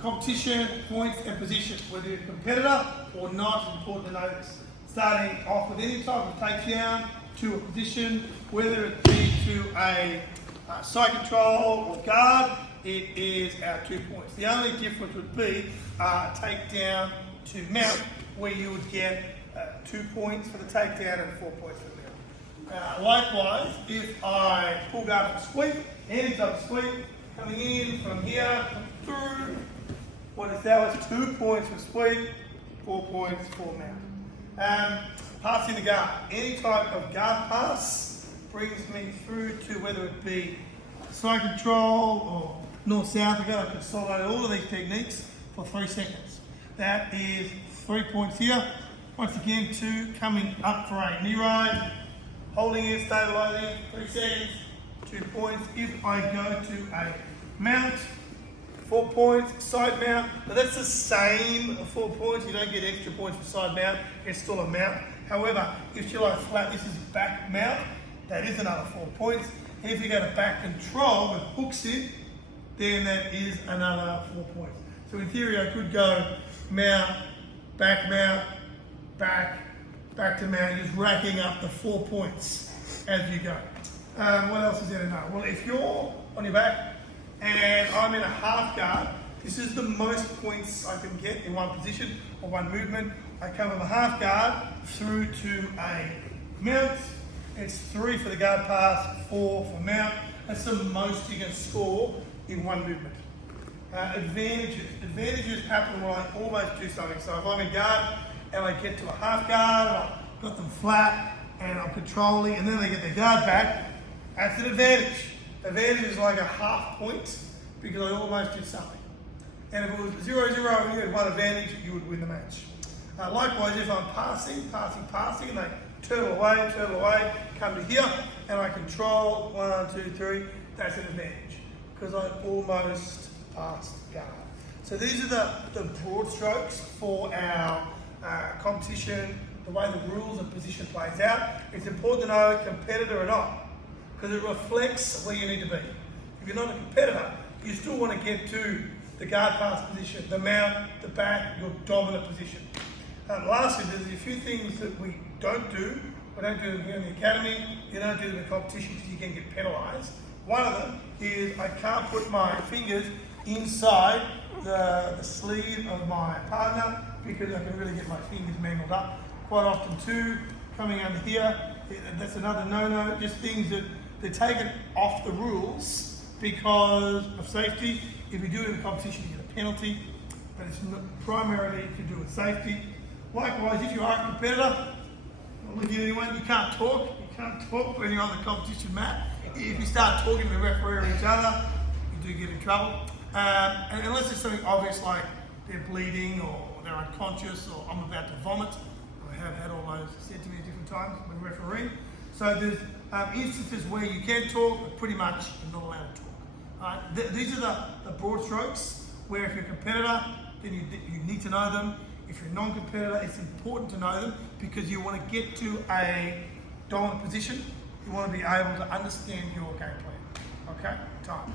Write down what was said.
competition, points and position. Whether you're a competitor or not, it's important to know this. Starting off with any type of takedown to a position, whether it be to a side control or guard, it is our 2 points. The only difference would be a takedown to mount, where you would get 2 points for the takedown and 4 points for the mount. Likewise, if I pull guard for sweep, any type of sweep, coming in from here, through, what is that was 2 points for sweep, 4 points for mount. Passing the guard, any type of guard pass brings me through to whether it be side control or north-south. I've got to consolidate all of these techniques for 3 seconds. That is 3 points here. Once again, 2 coming up for a knee ride, holding it, stabilizing, 3 seconds, 2 points. If I go to a mount, 4 points, side mount. Now that's the same 4 points. You don't get extra points for side mount. It's still a mount. However, if you like flat, this is back mount. That is another 4 points. If you go to back control that hooks it, then that is another 4 points. So in theory, I could go mount, back, back to mount, just racking up the 4 points as you go. What else is there to know? Well, if you're on your back and I'm in a half guard, this is the most points I can get in one position or one movement. I come from a half guard through to a mount. It's 3 for the guard pass, 4 for mount. That's the most you can score in one movement. Advantages happen when I almost do something. So if I'm in guard and I get to a half guard, and I've got them flat and I'm controlling, and then they get their guard back, that's an advantage. Advantage is like a half point because I almost did something. And if it was 0-0 and you had one advantage, you would win the match. Likewise, if I'm passing, and they turtle away, come to here, and I control 1, 2, 3, that's an advantage because I almost passed guard. So these are the broad strokes for our competition, the way the rules of position plays out. It's important to know competitor or not because it reflects where you need to be. If you're not a competitor, you still want to get to the guard pass position, the mount, the back, your dominant position. Lastly, there's a few things that we don't do. We don't do them here in the academy. You don't do them in competition because you can get penalised. One of them is I can't put my fingers inside the sleeve of my partner because I can really get my fingers mangled up. Quite often too, coming under here, that's another no-no. Just things that they're taken off the rules because of safety. If you do it in a competition, you get a penalty, but it's primarily to do with safety. Likewise, if you are a competitor, I'll leave you anyone, you can't talk. You can't talk when you're on the competition mat. If you start talking to the referee or each other, you do get in trouble. And unless it's something obvious like they're bleeding or they're unconscious or I'm about to vomit. I have had all those said to me at different times when refereeing. So there's instances where you can talk, but pretty much you're not allowed to talk. These are the broad strokes where if you're a competitor, then you need to know them. If you're a non-competitor, it's important to know them because you want to get to a dominant position. You want to be able to understand your game plan. Okay? Time.